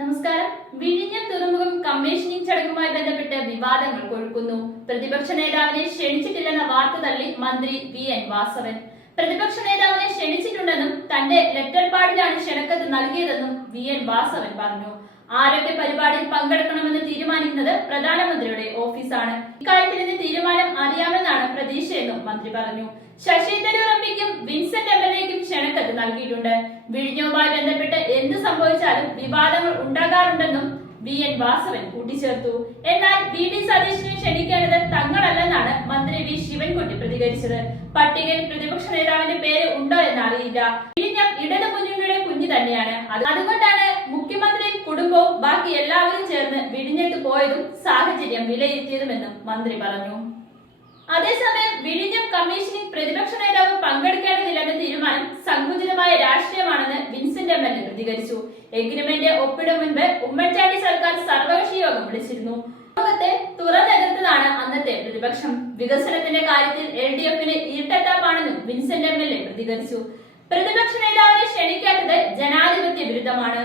നമസ്കാരം. വിഴിഞ്ഞം തുറമുഖം കമ്മീഷനിംഗ് ചടങ്ങുമായി ബന്ധപ്പെട്ട് വിവാദങ്ങൾ കൊഴുക്കുന്നു. പ്രതിപക്ഷ നേതാവിനെ ക്ഷണിച്ചിട്ടില്ലെന്ന വാർത്ത തള്ളി മന്ത്രി VN വാസവൻ. പ്രതിപക്ഷ നേതാവിനെ ക്ഷണിച്ചിട്ടുണ്ടെന്നും തന്റെ ലെറ്റർ പാഡിലാണ് ക്ഷണക്കത്ത് നൽകിയതെന്നും VN വാസവൻ പറഞ്ഞു. ആരൊക്കെ പരിപാടിയിൽ പങ്കെടുക്കണമെന്ന് തീരുമാനിക്കുന്നത് പ്രധാനമന്ത്രിയുടെ ഓഫീസാണ്. ഇക്കാര്യത്തിൽ ഇന്ന് തീരുമാനം അറിയാമെന്നാണ് പ്രതീക്ഷയെന്നും മന്ത്രി പറഞ്ഞു. ശശി തരൂർ എംപിക്കും വിൻസെന്റ് MLAക്കും ക്ഷണക്കത്ത് നൽകിയിട്ടുണ്ട്. വിഴിഞ്ഞവുമായി ബന്ധപ്പെട്ട് എന്ത് സംഭവിച്ചാലും വിവാദങ്ങൾ ഉണ്ടാകാറുണ്ടെന്നും VN വാസവൻ കൂട്ടിച്ചേർത്തു. എന്നാൽ VD സതീശനെ ക്ഷണിക്കേണ്ടത് തങ്ങളല്ലെന്നാണ് മന്ത്രി V ശിവൻകുട്ടി പ്രതികരിച്ചത്. പട്ടികയിൽ പ്രതിപക്ഷ നേതാവിന്റെ പേര് ഉണ്ടോ എന്ന് അറിയില്ല. വിഴിഞ്ഞം ഇടതു മുന്നണിയുടെ കുഞ്ഞു തന്നെയാണ്. അതുകൊണ്ടാണ് മുഖ്യമന്ത്രിയും കുടുംബവും ബാക്കി എല്ലാവരും ചേർന്ന് വിഴിഞ്ഞത്ത് പോയതും സാഹചര്യം വിലയിരുത്തിയതുമെന്നും മന്ത്രി പറഞ്ഞു. അതേസമയം വിഴിഞ്ഞം കമ്മീഷനിൽ പ്രതിപക്ഷ നേതാവ് പങ്കെടുക്കേണ്ടതില്ലെന്ന തീരുമാനം സങ്കുചിതമായ രാഷ്ട്രീയമാണെന്ന് വിൻസെന്റ് MLA പ്രതികരിച്ചു. എഗ്രിമെന്റ് ഒപ്പിടും മുൻപ് ഉമ്മൻചാണ്ടി സർക്കാർ സർവകക്ഷി യോഗം വിളിച്ചിരുന്നു. യോഗത്തെ തുറന്നെതിർത്തതാണ് അന്നത്തെ പ്രതിപക്ഷം. വികസനത്തിന്റെ കാര്യത്തിൽ LDFന് ഇരട്ടത്താപ്പാണെന്നും വിൻസെന്റ് MLA പ്രതികരിച്ചു. പ്രതിപക്ഷ നേതാവിനെ ക്ഷണിക്കാത്തത് ജനാധിപത്യ വിരുദ്ധമാണ്,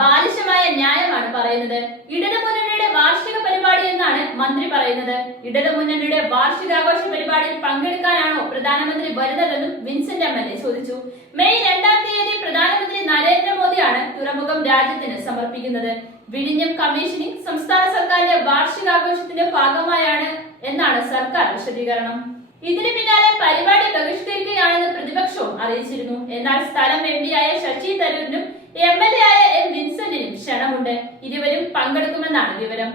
ബാലിശമായ ന്യായമാണ് പറയുന്നത്. ഇടതുമുന്നണിയുടെ വാർഷിക പരിപാടി എന്നാണ് മന്ത്രി പറയുന്നത്. ഇടതുമുന്നണിയുടെ വാർഷികാഘോഷ പരിപാടിയിൽ പങ്കെടുക്കാനാണോ പ്രധാനമന്ത്രി വരുന്നതെന്നും വിൻസെന്റ് MLA ചോദിച്ചു. മെയ് 2-ാം തീയതി പ്രധാനമന്ത്രി നരേന്ദ്രമോദിയാണ് തുറമുഖം രാജ്യത്തിന് സമർപ്പിക്കുന്നത്. വിഴിഞ്ഞം കമ്മീഷനിംഗ് സംസ്ഥാന സർക്കാരിന്റെ വാർഷികാഘോഷത്തിന്റെ ഭാഗമായാണ് എന്നാണ് സർക്കാർ വിശദീകരണം. ഇതിന് പിന്നാലെ പരിപാടി ബഹിഷ്കരിക്കുകയാണെന്ന് പ്രതിപക്ഷവും അറിയിച്ചിരുന്നു. എന്നാൽ സ്ഥലം MPയായ ശശി തരൂരിനും MLA ആയ M വിൻസെന്റിനും ക്ഷണമുണ്ട്. ഇരുവരും പങ്കെടുക്കുമെന്നാണ് വിവരം.